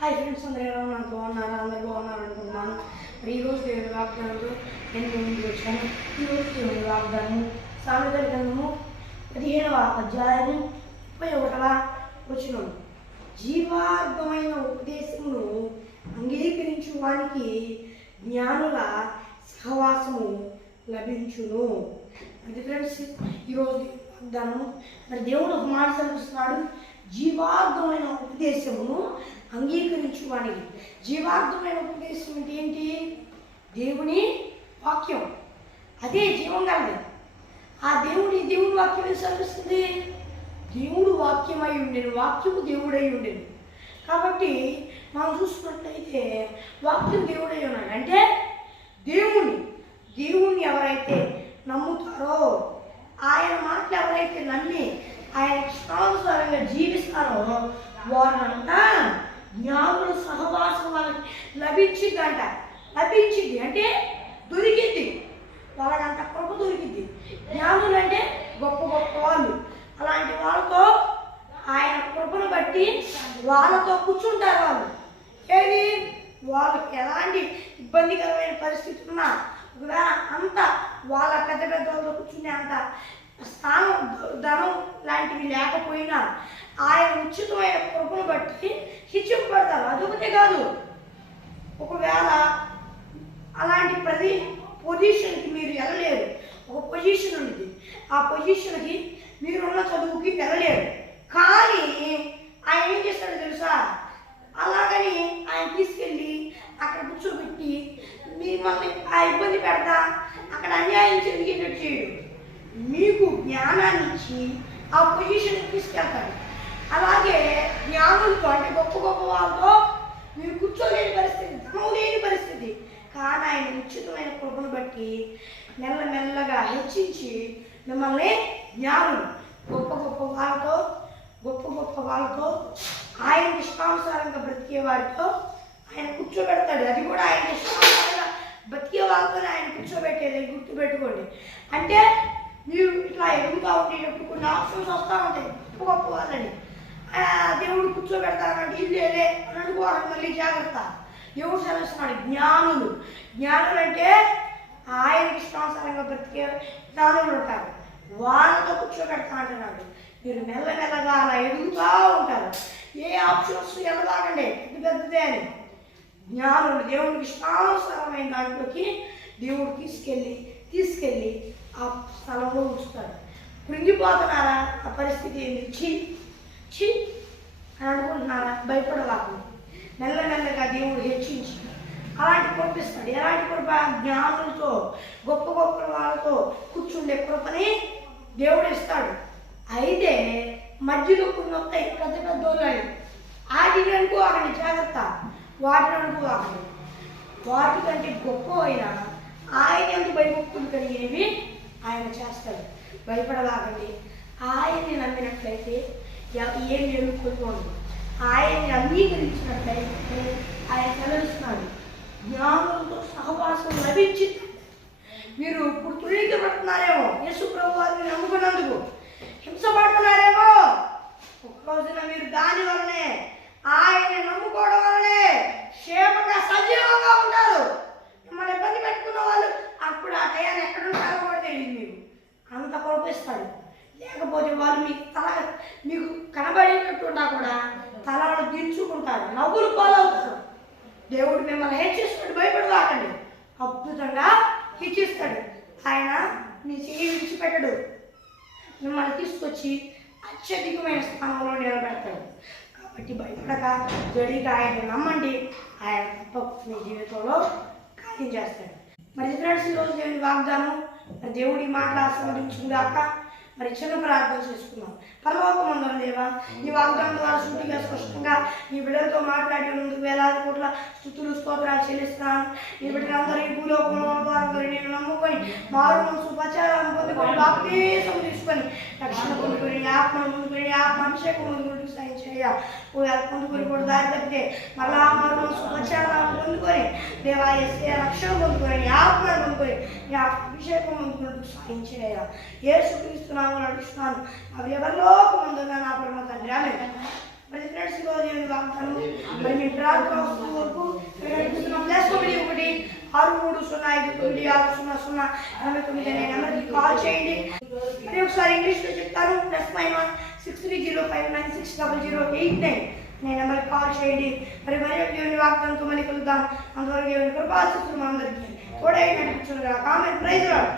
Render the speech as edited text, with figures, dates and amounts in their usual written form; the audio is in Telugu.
హాయ్ ఫ్రెండ్స్, అందరూ ఎలా ఉన్నారు? బాగున్నారా? అందరూ బాగున్నారు అనుకుంటున్నాను. మరి ఈరోజు దేవుడి వాగ్దానంతో నేను ముందుకు వచ్చాను. ఈరోజు దేవుడి వాగ్దానం సామెతల గ్రంథము 15వ అధ్యాయము 31వ వచనం. జీవార్థమైన ఉపదేశమును అంగీకరించు వానికి జ్ఞానుల సహవాసము లభించును. అది ఫ్రెండ్స్ ఈరోజు వాగ్దానం. మరి దేవుడు ఒక మాట సెలవిస్తున్నాడు, జీవార్థమైన ఉపదేశమును అంగీకరించువానికి. జీవార్థమైన ఉపదేశం అంటే ఏంటి? దేవుని వాక్యం. అదే జీవం కలది. ఆ దేవుడి వాక్యం ఏం సెలవిస్తుంది? దేవుడు వాక్యమై ఉండేను, వాక్యము దేవుడై ఉండేను. కాబట్టి మనం చూసుకున్నట్లయితే వాక్యం దేవుడై ఉన్నాడు అంటే దేవుణ్ణి ఎవరైతే నమ్ముతారో, ఆయన మాటలు ఎవరైతే నమ్మి ఆయన ఇష్టానుసారంగా జీవిస్తారో వారంతా జ్ఞానుల సహవాసం వాళ్ళకి లభించిందంట. లభించింది అంటే దొరికింది, వాళ్ళకంత కృప దొరికింది. జ్ఞానులు అంటే గొప్ప గొప్ప వాళ్ళు. అలాంటి వాళ్ళతో ఆయన కృపను బట్టి వాళ్ళతో కూర్చుంటారు. వాళ్ళు ఏది వాళ్ళకి ఎలాంటి ఇబ్బందికరమైన పరిస్థితి ఉన్నా, ఒకవేళ అంత వాళ్ళ పెద్ద పెద్ద వాళ్ళతో కూర్చునే అంత స్థానం ధనం లాంటివి లేకపోయినా ఆయన ఉచితమైన కృపను బట్టి హెచ్చింపబడతారు. అదొకటే కాదు, ఒకవేళ అలాంటి ప్రతి పొజిషన్కి మీరు వెళ్ళలేరు. ఒక పొజిషన్ ఉంది, ఆ పొజిషన్కి మీరున్న చదువుకి వెళ్ళలేరు. కానీ ఆయన ఏం చేస్తాడో తెలుసా? అలాగని ఆయన తీసుకెళ్ళి అక్కడ కూర్చోబెట్టి మిమ్మల్ని ఆ ఇబ్బంది పెడతా అక్కడ అన్యాయం జరిగేటట్టు చేయడు. మీకు జ్ఞానాన్ని ఇచ్చి ఆ పొజిషన్కి తీసుకెళ్తాడు. అలాగే జ్ఞానులతో అంటే గొప్ప గొప్ప వాళ్ళతో మీరు కూర్చోలేని పరిస్థితి, ధనం లేని పరిస్థితి. కానీ ఆయన ఉచితమైన కృపను బట్టి మెల్లమెల్లగా హెచ్చించి మిమ్మల్ని జ్ఞానులు గొప్ప గొప్ప వాళ్ళతో ఆయన ఇష్టానుసారంగా బ్రతికే వారితో ఆయన కూర్చోబెడతాడు. అది కూడా ఆయన ఇష్టానుసారంగా బ్రతికే వాళ్ళతోనే ఆయన కూర్చోబెట్టేది. గుర్తుపెట్టుకోండి. అంటే మీరు ఇట్లా ఎదుగుతూ ఉండేటప్పుడు కొన్ని ఆప్షన్స్ వస్తూ ఉంటాయి. గొప్ప వాళ్ళని దేవుడు కూర్చోబెడతానంటే ఇల్లేదే అని అనుకోవాలి. మళ్ళీ జాగ్రత్త. దేవుడు సెలవుస్తున్నాడు జ్ఞానులు అంటే ఆయనకి ఇష్టానుసారంగా బ్రతికే జ్ఞానులు ఉంటారు. వాళ్ళతో కూర్చోబెడతా అంటున్నాడు. మీరు మెల్లమెల్లగా అలా ఎదుగుతూ ఉంటారు. ఏ ఆప్షన్స్ ఎలాగండి పెద్దదే అని జ్ఞానులు దేవుడికి ఇష్టానుసారమైన దాంట్లోకి దేవుడు తీసుకెళ్ళి ఆ స్థలంలో ఉంచుతాడు. కృంగిపోతున్నారా? ఆ పరిస్థితి ఏంటి? చి అని అనుకుంటున్నారా? భయపడవాకండి. మెల్లమెల్లగా దేవుడు హెచ్చించి అలాంటి కృపిస్తాడు. ఎలాంటి కృప? జ్ఞానులతో గొప్ప గొప్ప వాళ్ళతో కూర్చుండే కృపని దేవుడు ఇస్తాడు. అయితే మధ్యలో కొన్ని వస్తాయి పెద్ద పెద్ద వాళ్ళని. వాటిని అనుకోవాలండి, జాగ్రత్త. వాటిని అనుకోవాలండి. వాటికంటే గొప్ప అయినా ఆయన ఎంత భయభక్తులు కలిగేవి ఆయన చేస్తాడు. భయపడలాగండి. ఆయన్ని నమ్మినట్లయితే ఏం ఎదుర్కొంటుంది. ఆయన్ని అంగీకరించినట్లయితే ఆయన సెలవిస్తున్నాడు జ్ఞానులతో సహవాసం లభించింది. మీరు ఇప్పుడు తుళ్ళించబడుతున్నారేమో, యేసు ప్రభు వారిని నమ్ముకున్నందుకు హింసపడుతున్నారేమో. ఒక రోజున మీరు దాని వలనే ఆయన్ని నమ్ముకోవడం వలనే క్షేమంగా సజీవంగా ఉంటారు. మిమ్మల్ని ఇబ్బంది పెట్టుకున్న వాళ్ళు అప్పుడు ఆ టయాన్ని ఎక్కడ ఉంటారో కూడా తెలియదు. మీకు అంత కోపిస్తాడు. లేకపోతే వాళ్ళు మీకు కనబడినట్టున్నా కూడా తలను దించుకుంటారు, నవ్వులు పాలవుతారు. దేవుడు మిమ్మల్ని హెచ్చిస్తాడు. భయపడవాకండి. అద్భుతంగా హెచ్చిస్తాడు. ఆయన మీ చెయ్యి విడిచిపెట్టడు. మిమ్మల్ని తీసుకొచ్చి అత్యధికమైన స్థానంలో నిలబెడతాడు. కాబట్టి భయపడక జడిగా ఆయన నమ్మండి. ఆయన తప్ప మీ జీవితంలో కార్యం చేస్తాడు. మరి ఫ్రెండ్స్, ఈరోజు దేవుని వాగ్దానం మరి దేవుడి మాటలు ఆశీర్వదించుగాక. మరి చిన్న ప్రార్థన చేసుకున్నాం. పరలోకమందున దేవా, నీ వాగ్దానం ద్వారా సూటిగా స్పష్టంగా నీ బిడ్డలతో మాట్లాడినందుకు వేలాది కోట్ల స్తుతులు స్తోత్రాలు చెల్లిస్తున్నాను. నీ బిడ్డలందరూ ఈ భూలోకంలో వారందరూ నేను నమ్ముకొని మారు మనసు పచారాన్ని పొందుకొని బాప్తీసం తీసుకొని రక్షణ పొందుకొని ఆత్మను పొందుకొని ఆత్మాభిషేకం పొందుకుంటూ సాయం చేయ పొందుకొని కూడా దారి తప్పితే మళ్ళా మారు మనసు పచారాన్ని పొందుకొని దేవా రక్షణ పొందుకొని ఆత్మను పొందుకొని నీ అభిషేకం పొందుకుంటూ సాయం చేయ. యేసుక్రీస్తు నామమున నడుస్తున్నాను. అవి ఎవరిలోకమందున నా పరమ తండ్రి. ఆమేన్. మరి ఫ్రెండ్స్ ఈరోజు దేవుని వాగ్దానం మరి మీ ప్రార్థన వస్తున్న వరకు ప్లస్ 91 63059600 అనే నెంబర్కి కాల్ చేయండి. మరి ఒకసారి ఇంగ్లీష్లో చెప్తాను. +91 6305960089 అనే నెంబర్కి కాల్ చేయండి. మరి దేవుని వాగ్దానంతో మళ్ళీ కలుద్దాం. అంతవరకు దేవుని కృప ఆశీస్సులు మనందరికీ తోడై నడిపించునుగాక. ఆమేన్. Praise lord.